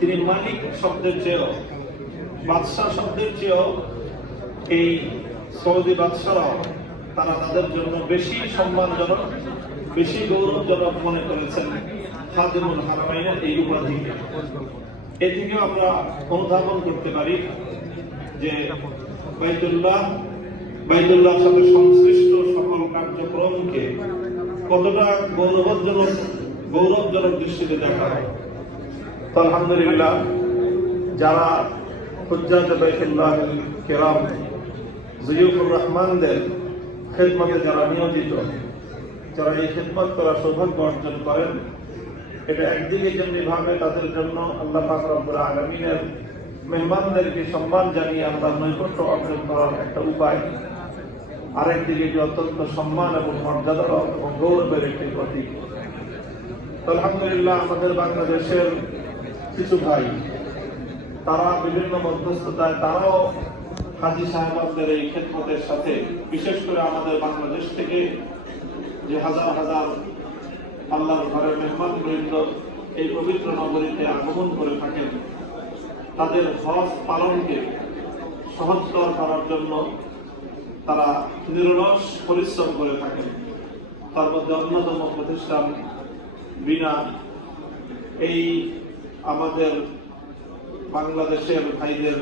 তিনি মালিক শব্দের চেয়েও, বাদশাহ শব্দের চেয়েও এই সৌদি বাদশারাও তারা তাদের জন্য বেশি সম্মানজনক, বেশি গৌরবজনক মনে করেছেন খাদিমুল হারামাইনের এই উপাধিকে। এ থেকেও আমরা অনুধাবন করতে পারি যে বাইতুল্লাহর সাথে সংশ্লিষ্ট সকল কার্যক্রমকে কতটা গৌরবজনক দৃষ্টিতে দেখা হয়। তো আলহামদুলিল্লাহ, যারা হুজ্জাত বাইতুল্লাহ কিরাম জিয়ুফুর রহমানদের খেদমতে যারা নিয়োজিত, যারা এই খেদমত করার সৌভাগ্য অর্জন করেন, এটা একদিকে যেমনিভাবে তাদের জন্য আল্লাহ পাক রব্বুল আলামিনের মেহমানদেরকে সম্মান জানিয়ে আল্লাহর নৈকট্য অর্জন করার একটা উপায়, আরেকদিকে যে অত্যন্ত সম্মান এবং মর্যাদার এবং গৌরবের একটি প্রতীক। আলহামদুলিল্লাহ, আমাদের বাংলাদেশের কিছু ভাই তারা বিভিন্ন মধ্যস্থতায় তারাও হাজী সাহেবদের এই খেদমতের সাথে, বিশেষ করে আমাদের বাংলাদেশ থেকে যে হাজার হাজার আল্লাহর ঘরের মেহমান বৃন্দ এই পবিত্র নগরীতে আগমন করে থাকেন, তাদের হজ পালনকে সহজতর করার জন্য তারা নিরলস পরিশ্রম করে থাকেন। তার মধ্যে অন্যতম প্রতিষ্ঠান বিনা এই আমাদের বাংলাদেশের ভাইদের